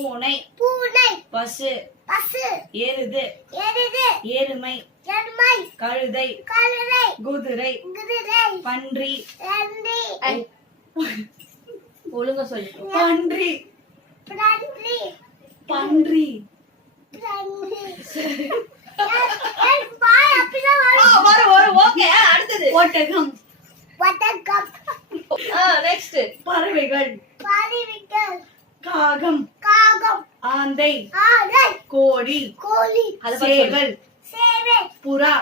பூனை பசு எருது எருமை கழுதை குதிரை பன்றி ஒழுங்கா சொல்லு. பன்றி ஒட்டகம் நெக்ஸ்ட் பறவைகள் காகம் ஆந்தை கோழி சேவல் புறா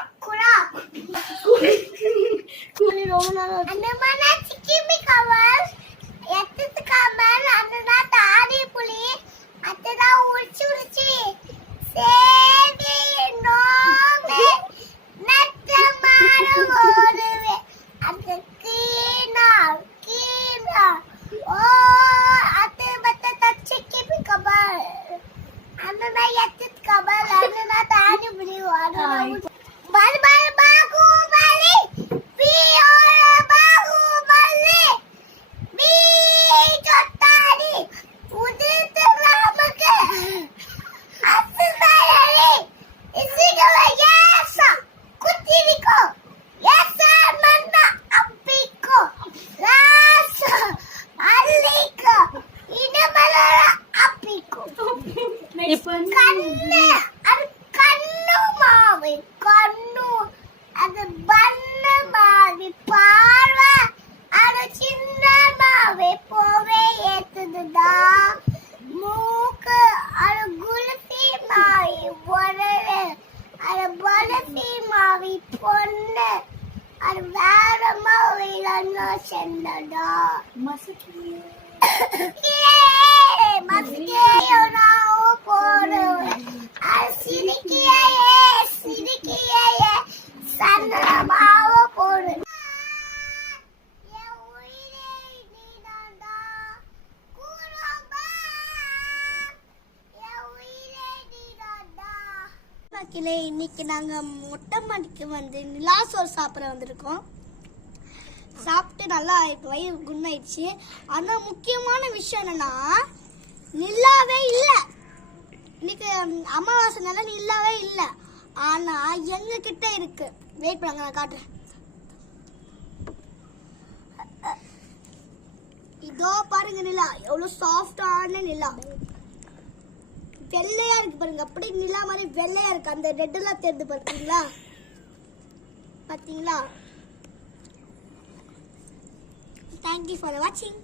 இன்னைக்கு நாங்க மொட்டை மாடிக்கு வந்து நிலா சோறு சாப்பிட வந்திருக்கோம். சாப்பிட்டு நல்லா வயிறு குண்டாயிடுச்சு. ஆனா முக்கியமான விஷயம் என்னன்னா நிலாவே இல்ல. இன்னைக்கு அமாவாசைனால நிலாவே இல்ல. ஆனா எங்க கிட்ட இருக்கு. வெயிட் பண்ணுங்க, நான் காட்டுறேன். இதோ பாருங்க நிலா, எவ்வளவு சாஃப்டான நிலா. வெள்ளையா இருக்கு பாருங்க, அப்படியே நிலா மாதிரி வெள்ளையா இருக்கு. அந்த ரெட் எல்லாம் தெரிந்து பாத்தீங்களா? Thank you for watching.